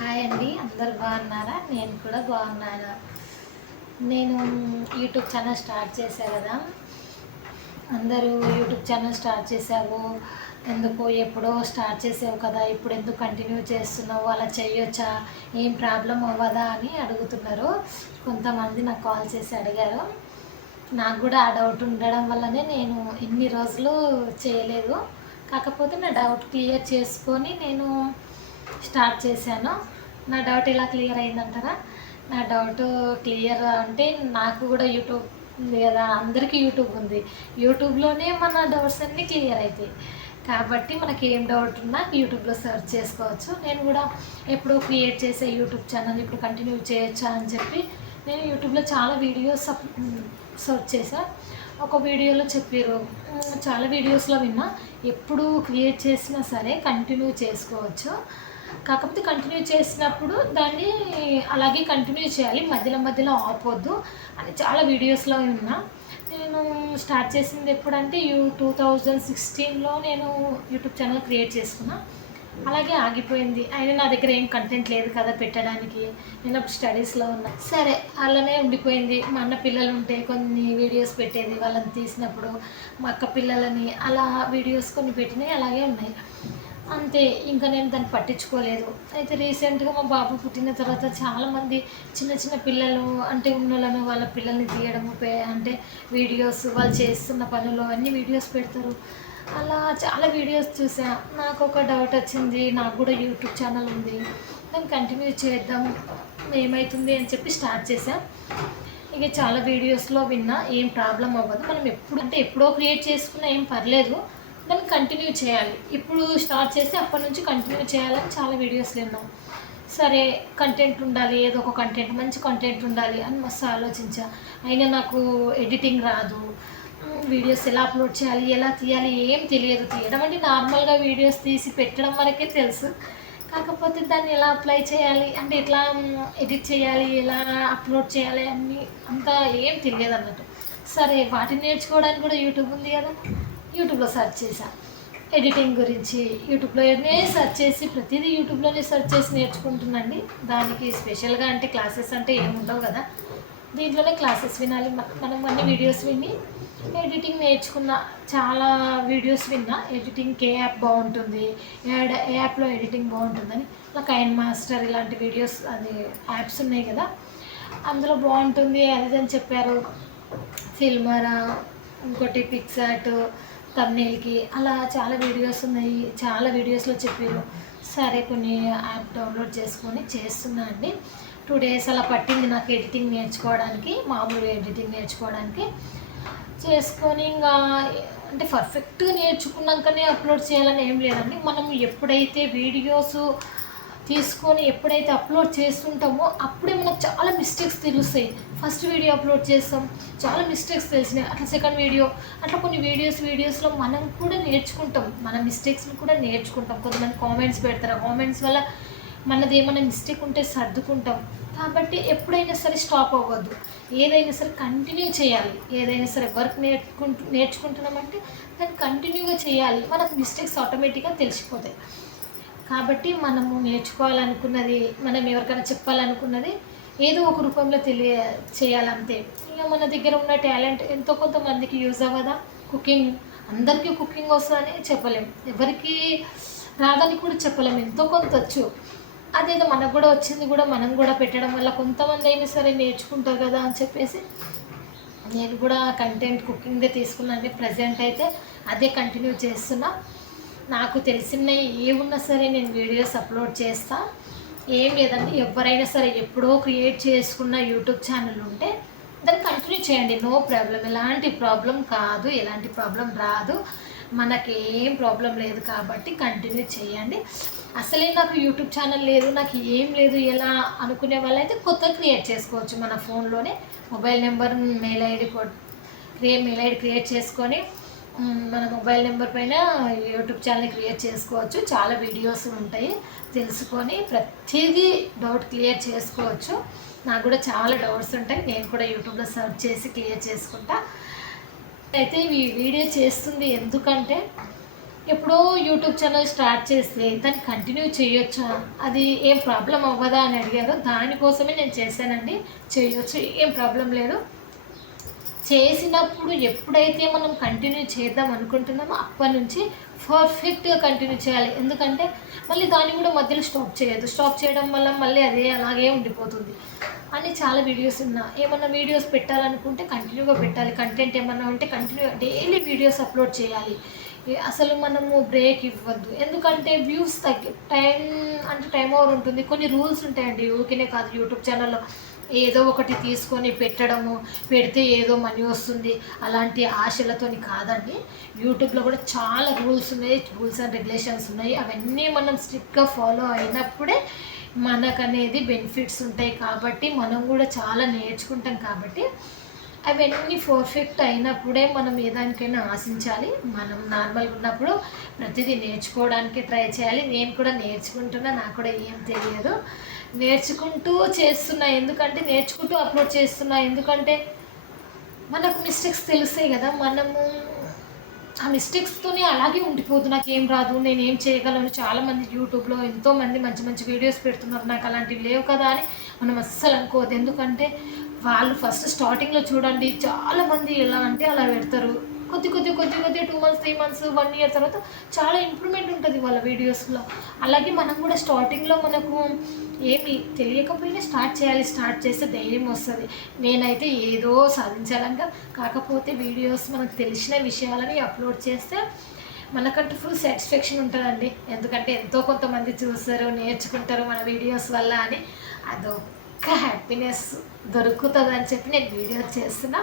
Hi అండి అందరు బాగున్నారా? నేను కూడా బాగున్నాను. నేను యూట్యూబ్ ఛానల్ స్టార్ట్ చేశాను కదా. అందరూ యూట్యూబ్ ఛానల్ స్టార్ట్ చేసావు ఎందుకు ఎప్పుడో స్టార్ట్ చేసావు కదా ఇప్పుడు ఎందుకు కంటిన్యూ చేస్తున్నావు అలా చేయొచ్చా ఏం ప్రాబ్లం అవ్వదా అని అడుగుతున్నారు. కొంతమంది నాకు కాల్ చేసి అడిగారు. నాకు కూడా ఆ డౌట్ ఉండడం వల్లనే నేను ఇన్ని రోజులు చేయలేదు. కాకపోతే నా డౌట్ క్లియర్ చేసుకొని నేను స్టార్ట్ చేశాను. నా డౌట్ ఇలా క్లియర్ అయిందంటారా? నా డౌట్ క్లియర్ అంటే నాకు కూడా యూట్యూబ్ ఉంది కదా అందరికీ యూట్యూబ్ ఉంది. యూట్యూబ్లోనే మన డౌట్స్ అన్నీ క్లియర్ అవుతాయి కాబట్టి మనకి ఏం డౌట్ ఉన్నా యూట్యూబ్లో సెర్చ్ చేసుకోవచ్చు. నేను కూడా ఎప్పుడు క్రియేట్ చేసే యూట్యూబ్ ఛానల్ ఇప్పుడు కంటిన్యూ చేయొచ్చా అని చెప్పి నేను యూట్యూబ్లో చాలా వీడియోస్ సెర్చ్ చేశాను ఒక వీడియోలో చెప్పారు చాలా వీడియోస్లో విన్నా. ఎప్పుడు క్రియేట్ చేసినా సరే కంటిన్యూ చేసుకోవచ్చు. కాకపోతే కంటిన్యూ చేసినప్పుడు దాన్ని అలాగే కంటిన్యూ చేయాలి. మధ్యలో మధ్యలో ఆపొద్దు అని చాలా వీడియోస్లో ఉన్నా నేను స్టార్ట్ చేసింది ఎప్పుడంటే యూ టూ థౌజండ్ సిక్స్టీన్లో నేను యూట్యూబ్ ఛానల్ క్రియేట్ చేసుకున్నా. అలాగే ఆగిపోయింది. అయినా నా దగ్గర ఏం కంటెంట్ లేదు కదా పెట్టడానికి. నేను అప్పుడు స్టడీస్లో ఉన్నా. సరే అలానే ఉండిపోయింది. మా అన్న పిల్లలు ఉంటే కొన్ని వీడియోస్ పెట్టేది. వాళ్ళని తీసినప్పుడు మా అక్క పిల్లలని అలా వీడియోస్ కొన్ని పెట్టినాయి అలాగే ఉన్నాయి. అంతే ఇంకా నేను దాన్ని పట్టించుకోలేదు. అయితే రీసెంట్గా మా బాబు పుట్టిన తర్వాత చాలామంది చిన్న చిన్న పిల్లలు అంటే ఉన్నోళ్ళను వాళ్ళ పిల్లల్ని తీయడము పే- అంటే వీడియోస్ వాళ్ళు చేస్తున్న పనులు అన్ని వీడియోస్ పెడతారు. అలా చాలా వీడియోస్ చూసా. నాకు ఒక డౌట్ వచ్చింది. నాకు కూడా యూట్యూబ్ ఛానల్ ఉంది. దాన్ని కంటిన్యూ చేద్దాం. ఏమవుతుంది అని చెప్పి స్టార్ట్ చేశాను ఇక చాలా వీడియోస్లో విన్నా ఏం ప్రాబ్లం అవ్వదు. మనం ఎప్పుడు అంటే ఎప్పుడో క్రియేట్ చేసుకున్నా ఏం పర్లేదు. దాన్ని కంటిన్యూ చేయాలి. ఇప్పుడు స్టార్ట్ చేస్తే అప్పటి నుంచి కంటిన్యూ చేయాలని చాలా వీడియోస్ విన్నాం సరే కంటెంట్ ఉండాలి ఏదో ఒక కంటెంట్ మంచి కంటెంట్ ఉండాలి అని మస్తు ఆలోచించా. అయినా నాకు ఎడిటింగ్ రాదు. వీడియోస్ ఎలా అప్లోడ్ చేయాలి ఎలా తీయాలి ఏం తెలియదు. తీయడం అంటే నార్మల్గా వీడియోస్ తీసి పెట్టడం వరకే తెలుసు. కాకపోతే దాన్ని ఎలా అప్లై చేయాలి అంటే ఎట్లా ఎడిట్ చేయాలి ఎలా అప్లోడ్ చేయాలి అన్నీ అంతా ఏం తెలియదు అన్నట్టు. సరే వాటిని నేర్చుకోవడానికి కూడా యూట్యూబ్ ఉంది కదా. యూట్యూబ్లో సెర్చ్ చేసా ఎడిటింగ్ గురించి యూట్యూబ్లోనే సెర్చ్ చేసి ప్రతిదీ యూట్యూబ్లోనే సెర్చ్ చేసి నేర్చుకుంటున్నాండి. దానికి స్పెషల్గా అంటే క్లాసెస్ అంటే ఏముండవు కదా. దీంట్లోనే క్లాసెస్ వినాలి. మనం అన్ని వీడియోస్ విని ఎడిటింగ్ నేర్చుకున్న చాలా వీడియోస్ విన్నా ఎడిటింగ్కి ఏ యాప్ బాగుంటుంది. ఏ ఏ యాప్లో ఎడిటింగ్ బాగుంటుందని. ఇలా కైన్ మాస్టర్ ఇలాంటి వీడియోస్ అది యాప్స్ ఉన్నాయి కదా. అందులో బాగుంటుంది. అది అని చెప్పారు. ఫిల్మరా ఇంకోటి పిక్సాట్ తమ్నేల్కి అలా చాలా వీడియోస్ ఉన్నాయి చాలా వీడియోస్లో చెప్పారు. సరే కొన్ని యాప్ డౌన్లోడ్ చేసుకొని చేస్తున్నా అండి. టూ డేస్ అలా పట్టింది నాకు ఎడిటింగ్ నేర్చుకోవడానికి మామూలు ఎడిటింగ్ నేర్చుకోవడానికి. చేసుకొని ఇంకా అంటే పర్ఫెక్ట్గా నేర్చుకున్నాకనే అప్లోడ్ చేయాలని ఏం లేదండి. మనం ఎప్పుడైతే వీడియోస్ తీసుకొని ఎప్పుడైతే అప్లోడ్ చేస్తుంటామో అప్పుడే మనకు చాలా మిస్టేక్స్ తెలుస్తాయి. ఫస్ట్ వీడియో అప్లోడ్ చేస్తాం. చాలా మిస్టేక్స్ తెలిసినాయి. అట్లా సెకండ్ వీడియో అట్లా కొన్ని వీడియోస్ వీడియోస్లో మనం కూడా నేర్చుకుంటాం. మన మిస్టేక్స్ని కూడా నేర్చుకుంటాం. కొంతమంది కామెంట్స్ పెడతారు. కామెంట్స్ వల్ల మనది ఏమైనా మిస్టేక్ ఉంటే సర్దుకుంటాం. కాబట్టి ఎప్పుడైనా సరే స్టాప్ అవ్వద్దు. ఏదైనా సరే కంటిన్యూ చేయాలి. ఏదైనా సరే వర్క్ నేర్చుకుంటూ నేర్చుకుంటున్నామంటే దాన్ని కంటిన్యూగా చేయాలి. మనకు మిస్టేక్స్ ఆటోమేటిక్గా తెలిసిపోతాయి. కాబట్టి మనము నేర్చుకోవాలనుకున్నది మనం ఎవరికైనా చెప్పాలనుకున్నది ఏదో ఒక రూపంలో తెలియ చేయాలంతే. ఇక మన దగ్గర ఉన్న టాలెంట్ ఎంతో కొంతమందికి యూజ్ అవ్వదా? కుకింగ్ అందరికీ కుకింగ్ వస్తుందని చెప్పలేం. ఎవరికి రాదని కూడా చెప్పలేం. ఎంతో కొంత వచ్చు. అదేదో మనకు కూడా వచ్చింది కూడా మనం కూడా పెట్టడం వల్ల కొంతమంది అయినా సరే నేర్చుకుంటారు కదా అని చెప్పేసి నేను కూడా కంటెంట్ కుకింగ్దే తీసుకున్నాను. ప్రజెంట్ అయితే అదే కంటిన్యూ చేస్తున్నా. నాకు తెలిసిన ఏమున్నా సరే నేను వీడియోస్ అప్లోడ్ చేస్తా. ఏం లేదండి ఎవరైనా సరే ఎప్పుడో క్రియేట్ చేసుకున్న యూట్యూబ్ ఛానల్ ఉంటే దాన్ని కంటిన్యూ చేయండి. నో ప్రాబ్లం ఎలాంటి ప్రాబ్లం కాదు ఎలాంటి ప్రాబ్లం రాదు. మనకి ఏం ప్రాబ్లం లేదు కాబట్టి కంటిన్యూ చేయండి. అసలే నాకు యూట్యూబ్ ఛానల్ లేదు నాకు ఏం లేదు ఎలా అనుకునే వాళ్ళైతే కొత్త క్రియేట్ చేసుకోవచ్చు మన ఫోన్లోనే. మొబైల్ నెంబర్ మెయిల్ ఐడి క్రియే మెయిల్ ఐడి క్రియేట్ చేసుకొని మన మొబైల్ నెంబర్ పైన యూట్యూబ్ ఛానల్ క్రియేట్ చేసుకోవచ్చు. చాలా వీడియోస్ ఉంటాయి. తెలుసుకొని ప్రతిదీ డౌట్ క్లియర్ చేసుకోవచ్చు. నాకు కూడా చాలా డౌట్స్ ఉంటాయి. నేను కూడా యూట్యూబ్లో సర్చ్ చేసి క్లియర్ చేసుకుంటా. అయితే ఈ వీడియో చేస్తుంది ఎందుకంటే ఎప్పుడో యూట్యూబ్ ఛానల్ స్టార్ట్ చేస్తే దాన్ని కంటిన్యూ చేయొచ్చా? అది ఏం ప్రాబ్లం అవ్వదా అని అడిగారు దానికోసమే నేను చేశానండి. చేయొచ్చు. ఏం ప్రాబ్లం లేదు. చేసినప్పుడు ఎప్పుడైతే మనం కంటిన్యూ చేద్దాం అనుకుంటున్నామో అప్పటి నుంచి పర్ఫెక్ట్గా కంటిన్యూ చేయాలి. ఎందుకంటే మళ్ళీ దాన్ని కూడా మధ్యలో స్టాప్ చేయదు స్టాప్ చేయడం వల్ల మళ్ళీ అదే అలాగే ఉండిపోతుంది. అని చాలా వీడియోస్ ఉన్నా. ఏమన్నా వీడియోస్ పెట్టాలనుకుంటే కంటిన్యూగా పెట్టాలి. కంటెంట్ ఏమన్నా ఉంటే కంటిన్యూ డైలీ వీడియోస్ అప్లోడ్ చేయాలి. అసలు మనము బ్రేక్ ఇవ్వద్దు. ఎందుకంటే వ్యూస్ తగ్గి టైం అంటే టైం ఓవర్ ఉంటుంది. కొన్ని రూల్స్ ఉంటాయండి. ఊరికనే కాదు యూట్యూబ్ ఛానల్లో ఏదో ఒకటి తీసుకొని పెట్టడము పెడితే ఏదో మనీ వస్తుంది అలాంటి ఆశలతోని కాదండి. యూట్యూబ్లో కూడా చాలా రూల్స్ ఉన్నాయి రూల్స్ అండ్ రెగ్యులేషన్స్ ఉన్నాయి. అవన్నీ మనం స్ట్రిక్ట్గా ఫాలో అయినప్పుడే మనకనేది బెనిఫిట్స్ ఉంటాయి కాబట్టి మనం కూడా చాలా నేర్చుకుంటాం కాబట్టి అవన్నీ పర్ఫెక్ట్ అయినప్పుడే మనం ఏ దానికైనా ఆశించాలి. మనం నార్మల్గా ఉన్నప్పుడు ప్రతిదీ నేర్చుకోవడానికి ట్రై చేయాలి. నేను కూడా నేర్చుకుంటున్నా నాకు కూడా ఏం తెలియదు. నేర్చుకుంటూ చేస్తున్నా ఎందుకంటే నేర్చుకుంటూ అప్లోడ్ చేస్తున్నా ఎందుకంటే మనకు మిస్టేక్స్ తెలుస్తాయి కదా. మనము ఆ మిస్టేక్స్తోనే అలాగే ఉండిపోదు. నాకు ఏం రాదు నేను ఏం చేయగలను. చాలామంది యూట్యూబ్లో ఎంతోమంది మంచి మంచి వీడియోస్ పెడుతున్నారు. నాకు అలాంటివి లేవు కదా అని మనం అస్సలు అనుకోవద్దు. ఎందుకంటే వాళ్ళు ఫస్ట్ స్టార్టింగ్లో చూడండి చాలామంది ఎలా అంటే అలా పెడతారు. కొద్ది కొద్ది కొద్ది కొద్ది two months three months one year తర్వాత చాలా ఇంప్రూవ్మెంట్ ఉంటుంది వాళ్ళ వీడియోస్లో అలాగే మనం కూడా స్టార్టింగ్లో మనకు ఏమి తెలియకపోయినా స్టార్ట్ చేయాలి స్టార్ట్ చేస్తే ధైర్యం వస్తుంది. నేనైతే ఏదో సాధించాలంట కాకపోతే వీడియోస్ మనకు తెలిసిన విషయాలని అప్లోడ్ చేస్తే మనకంటూ ఫుల్ సాటిస్ఫాక్షన్ ఉంటుందండి. ఎందుకంటే ఎంతో కొంతమంది చూస్తారు నేర్చుకుంటారు మన వీడియోస్ వల్ల అని. ఒక్క హ్యాపీనెస్ దొరుకుతుంది అని చెప్పి నేను వీడియో చేస్తున్నా.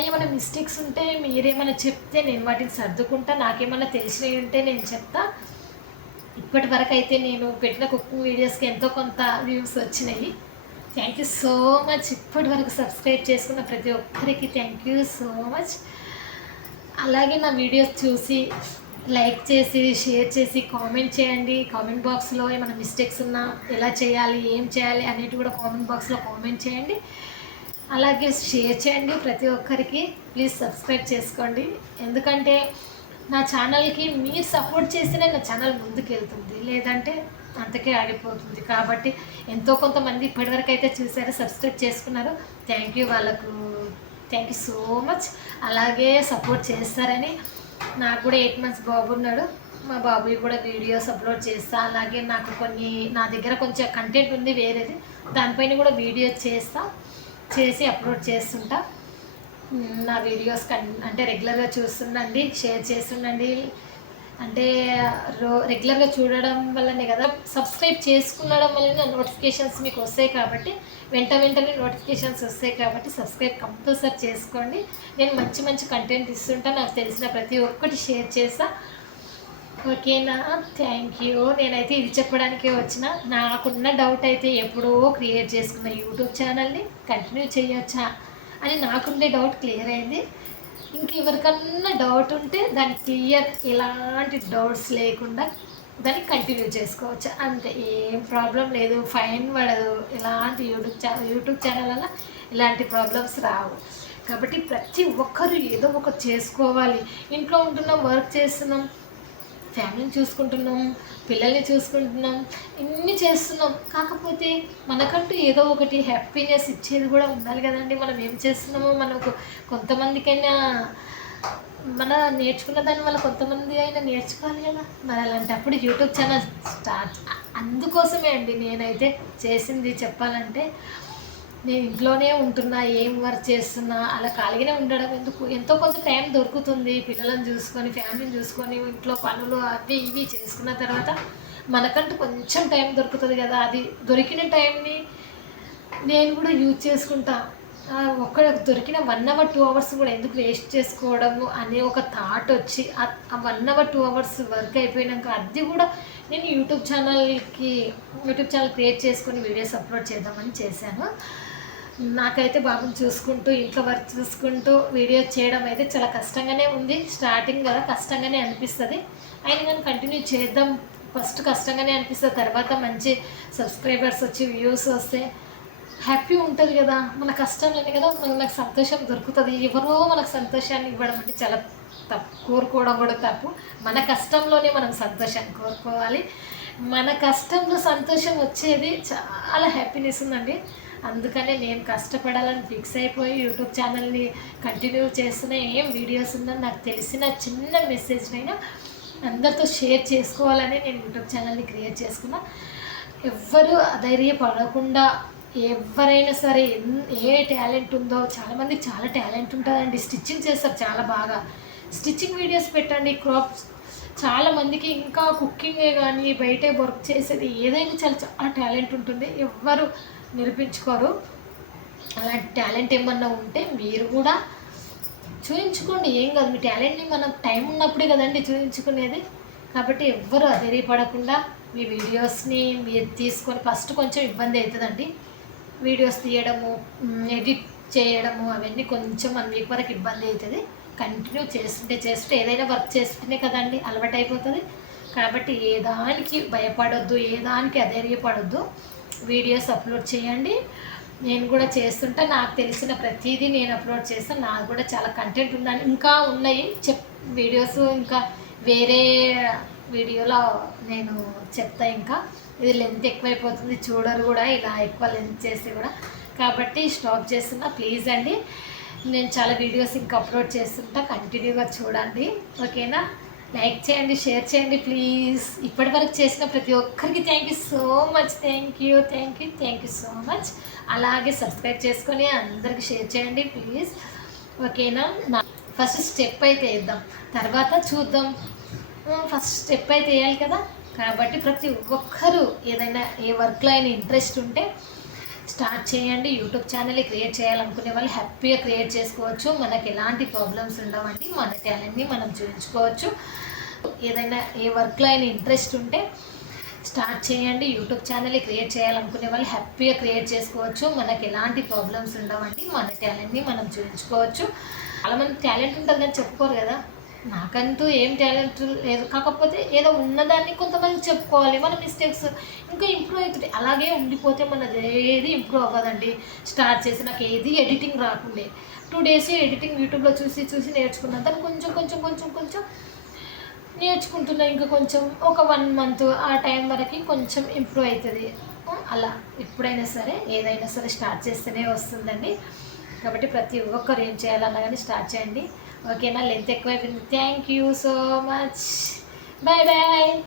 ఏమైనా మిస్టేక్స్ ఉంటే మీరేమైనా చెప్తే నేను వాటిని సర్దుకుంటా నాకేమైనా తెలిసినవి ఉంటే నేను చెప్తా. ఇప్పటి వరకు అయితే నేను పెట్టిన కుకింగ్ వీడియోస్కి ఎంతో కొంత వ్యూస్ వచ్చినాయి. థ్యాంక్ యూ సో మచ్ ఇప్పటి వరకు సబ్స్క్రైబ్ చేసుకున్న ప్రతి ఒక్కరికి థ్యాంక్ యూ సో మచ్ అలాగే నా వీడియోస్ చూసి లైక్ చేసి షేర్ చేసి కామెంట్ చేయండి. కామెంట్ బాక్స్లో ఏమైనా మిస్టేక్స్ ఉన్నా ఎలా చేయాలి ఏం చేయాలి అనేటి కూడా కామెంట్ బాక్స్లో కామెంట్ చేయండి. అలాగే షేర్ చేయండి ప్రతి ఒక్కరికి. ప్లీజ్ సబ్స్క్రైబ్ చేసుకోండి. ఎందుకంటే నా ఛానల్కి మీరు సపోర్ట్ చేస్తేనే నా ఛానల్ ముందుకెళ్తుంది. లేదంటే అంతకే ఆడిపోతుంది కాబట్టి ఎంతో కొంతమంది ఇప్పటివరకు అయితే చూసారు సబ్స్క్రైబ్ చేసుకున్నారు. థ్యాంక్ యూ వాళ్ళకు. Thank you so much. అలాగే సపోర్ట్ చేస్తారని నాకు కూడా ఎయిట్ మంత్స్ బాబు ఉన్నాడు. మా బాబుకి కూడా వీడియోస్ అప్లోడ్ చేస్తా. అలాగే నాకు కొన్ని నా దగ్గర కొంచెం కంటెంట్ ఉంది వేరేది. దానిపైన కూడా వీడియో చేస్తా చేసి అప్లోడ్ చేస్తుంటా. నా వీడియోస్ కన్ అంటే రెగ్యులర్గా చూస్తుండండి షేర్ చేస్తుండండి. అంటే రో రెగ్యులర్గా చూడడం వల్లనే కదా. సబ్స్క్రైబ్ చేసుకునడం వల్లనే నోటిఫికేషన్స్ మీకు వస్తాయి కాబట్టి వెంట వెంటనే నోటిఫికేషన్స్ వస్తాయి కాబట్టి సబ్స్క్రైబ్ కంపల్సరీ చేసుకోండి. నేను మంచి మంచి కంటెంట్ ఇస్తుంటా నాకు తెలిసిన ప్రతి ఒక్కటి షేర్ చేస్తా. ఓకేనా? థ్యాంక్ యూ నేనైతే ఇది చెప్పడానికే వచ్చిన. నాకున్న డౌట్ అయితే ఎప్పుడో క్రియేట్ చేసుకున్న యూట్యూబ్ ఛానల్ని కంటిన్యూ చేయొచ్చా అని నాకుండే డౌట్ క్లియర్ అయింది. ఇంకెవరికన్నా డౌట్ ఉంటే దాన్ని క్లియర్ ఎలాంటి డౌట్స్ లేకుండా దాన్ని కంటిన్యూ చేసుకోవచ్చు. అంతే ఏం ప్రాబ్లం లేదు ఫైన్ పడదు. ఎలాంటి యూట్యూబ్ ఛానల్ యూట్యూబ్ ఛానల్ వల్ల ఇలాంటి ప్రాబ్లమ్స్ రావు. కాబట్టి ప్రతి ఒక్కరూ ఏదో ఒకటి చేసుకోవాలి. ఇంట్లో ఉంటున్నాం వర్క్ చేస్తున్నాం ఫ్యామిలీని చూసుకుంటున్నాం పిల్లల్ని చూసుకుంటున్నాం ఇన్ని చేస్తున్నాం. కాకపోతే మనకంటూ ఏదో ఒకటి హ్యాపీనెస్ ఇచ్చేది కూడా ఉండాలి కదండి. మనం ఏం చేస్తున్నామో మనకు కొంతమందికైనా మన నేర్చుకున్న దాన్ని వల్ల కొంతమంది అయినా నేర్చుకోవాలి కదా. మరి అలాంటప్పుడు యూట్యూబ్ ఛానల్ స్టార్ట్ అందుకోసమే అండి నేనైతే చేసింది చెప్పాలంటే. నేను ఇంట్లోనే ఉంటున్నా ఏం వర్క్ చేస్తున్నా అలా ఖాళీగానే ఉండడం ఎందుకు? ఎంతో కొంత టైం దొరుకుతుంది పిల్లలను చూసుకొని ఫ్యామిలీని చూసుకొని ఇంట్లో పనులు అవి ఇవి చేసుకున్న తర్వాత మనకంటూ కొంచెం టైం దొరుకుతుంది కదా. అది దొరికిన టైంని నేను కూడా యూజ్ చేసుకుంటా. ఒక్క దొరికిన వన్ అవర్ టూ అవర్స్ కూడా ఎందుకు వేస్ట్ చేసుకోవడము అనే ఒక థాట్ వచ్చి ఆ- ఆ one hour two hours work అయిపోయినాక అది కూడా నేను యూట్యూబ్ ఛానల్కి యూట్యూబ్ ఛానల్ క్రియేట్ చేసుకొని వీడియోస్ అప్లోడ్ చేద్దామని చేశాను. నాకైతే బాబుని చూసుకుంటూ ఇంట్లో వర్క్ చూసుకుంటూ వీడియో చేయడం అయితే చాలా కష్టంగానే ఉంది. స్టార్టింగ్ కదా కష్టంగానే అనిపిస్తుంది. అయినా కానీ కంటిన్యూ చేద్దాం. ఫస్ట్ కష్టంగానే అనిపిస్తుంది. తర్వాత మంచి సబ్స్క్రైబర్స్ వచ్చి వ్యూస్ వస్తే హ్యాపీ ఉంటుంది కదా. మన కష్టంలోనే కదా మనకు సంతోషం దొరుకుతుంది. ఎవరో మనకు సంతోషాన్ని ఇవ్వడం అంటే చాలా తప్పు. కోరుకోవడం కూడా తప్పు. మన కష్టంలోనే మనం సంతోషాన్ని కోరుకోవాలి. మన కష్టంలో సంతోషం వచ్చేది చాలా హ్యాపీనెస్ ఉందండి. అందుకనే నేను కష్టపడాలని ఫిక్స్ అయిపోయి యూట్యూబ్ ఛానల్ని కంటిన్యూ చేస్తున్న ఏం వీడియోస్ ఉందని నాకు తెలిసిన చిన్న మెసేజ్నైనా అందరితో షేర్ చేసుకోవాలని నేను యూట్యూబ్ ఛానల్ని క్రియేట్ చేసుకున్నా. ఎవ్వరు అధైర్యపడకుండా ఎవరైనా సరే ఏ టాలెంట్ ఉందో చాలామందికి చాలా టాలెంట్ ఉంటుందండి స్టిచ్చింగ్ చేస్తారు చాలా బాగా. స్టిచ్చింగ్ వీడియోస్ పెట్టండి క్రాప్స్ చాలామందికి ఇంకా కుకింగే కానీ బయటే వర్క్ చేసేది ఏదైనా చాలా చాలా టాలెంట్ ఉంటుంది. ఎవ్వరు నిరూపించుకోరు. అలాంటి టాలెంట్ ఏమన్నా ఉంటే మీరు కూడా చూయించుకోండి. ఏం కాదు మీ టాలెంట్ని మనం టైం ఉన్నప్పుడే కదండి చూయించుకునేది. కాబట్టి ఎవ్వరు అధైర్యపడకుండా మీ వీడియోస్ని మీరు తీసుకొని ఫస్ట్ కొంచెం ఇబ్బంది అవుతుందండి. వీడియోస్ తీయడము ఎడిట్ చేయడము అవన్నీ కొంచెం మన వీక్ వరకు ఇబ్బంది అవుతుంది. కంటిన్యూ చేస్తుంటే చేస్తుంటే ఏదైనా వర్క్ చేస్తుంటే కదండి అలవాటు అయిపోతుంది కాబట్టి ఏ దానికి భయపడొద్దు ఏ దానికి అధైర్యపడొద్దు. వీడియోస్ అప్లోడ్ చేయండి. నేను కూడా చేస్తుంటా. నాకు తెలిసిన ప్రతిదీ నేను అప్లోడ్ చేస్తాను నాకు కూడా చాలా కంటెంట్ ఉందని ఇంకా ఉన్నాయి. చెప్ వీడియోస్ ఇంకా వేరే వీడియోలో నేను చెప్తా ఇంకా. ఇది లెంత్ ఎక్కువైపోతుంది. చూడరు కూడా. ఇలా ఎక్కువ లెంత్ చేసి కూడా. కాబట్టి స్టాప్ చేస్తున్నా. ప్లీజ్ అండి. నేను చాలా వీడియోస్ ఇంకా అప్లోడ్ చేస్తుంటా. కంటిన్యూగా చూడండి. ఓకేనా? లైక్ చేయండి షేర్ చేయండి ప్లీజ్. ఇప్పటి వరకు చేసిన ప్రతి ఒక్కరికి thank you so much thank you thank you thank you so much అలాగే సబ్స్క్రైబ్ చేసుకొని అందరికి షేర్ చేయండి ప్లీజ్ ఓకేనా? ఫస్ట్ స్టెప్ అయితే వేద్దాం. తర్వాత చూద్దాం. ఫస్ట్ స్టెప్ అయితే వేయాలి కదా. కాబట్టి ప్రతి ఒక్కరూ ఏదైనా ఏ వర్క్లో అయినా ఇంట్రెస్ట్ ఉంటే స్టార్ట్ చేయండి. యూట్యూబ్ ఛానల్ క్రియేట్ చేయాలనుకునే వాళ్ళు హ్యాపీగా క్రియేట్ చేసుకోవచ్చు. మనకి ఎలాంటి ప్రాబ్లమ్స్ ఉండవండి. మన టాలెంట్ని మనం చూపించుకోవచ్చు. ఏదైనా ఏ వర్క్లో అయినా ఇంట్రెస్ట్ ఉంటే స్టార్ట్ చేయండి. యూట్యూబ్ ఛానల్ క్రియేట్ చేయాలనుకునే వాళ్ళు హ్యాపీగా క్రియేట్ చేసుకోవచ్చు. మనకి ఎలాంటి ప్రాబ్లమ్స్ ఉండవండి. మన టాలెంట్ని మనం చూపించుకోవచ్చు. చాలామంది టాలెంట్ ఉంటుంది కానీ చెప్పుకోరు కదా. నాకంటూ ఏం టాలెంట్ లేదు. కాకపోతే ఏదో ఉన్నదాన్ని కొంతమంది చెప్పుకోవాలి. మన మిస్టేక్స్ ఇంకా ఇంప్రూవ్ అవుతుంది అలాగే ఉండిపోతే మనది ఏది ఇంప్రూవ్ అవ్వదండి. స్టార్ట్ చేసి నాకు ఏది ఎడిటింగ్ రాకుండే. టూ డేస్ ఎడిటింగ్ యూట్యూబ్లో చూసి చూసి నేర్చుకున్నాను దాన్ని కొంచెం కొంచెం కొంచెం కొంచెం నేర్చుకుంటున్నా. ఇంకా కొంచెం ఒక వన్ మంత్ ఆ టైం వరకు కొంచెం ఇంప్రూవ్ అవుతుంది. అలా ఎప్పుడైనా సరే ఏదైనా సరే స్టార్ట్ చేస్తేనే వస్తుందండి. కాబట్టి ప్రతి ఒక్కరు ఏం చేయాలన్నా కానీ స్టార్ట్ చేయండి. ఓకేనా లెంత్ ఎక్కువైపోయింది. Thank you so much bye bye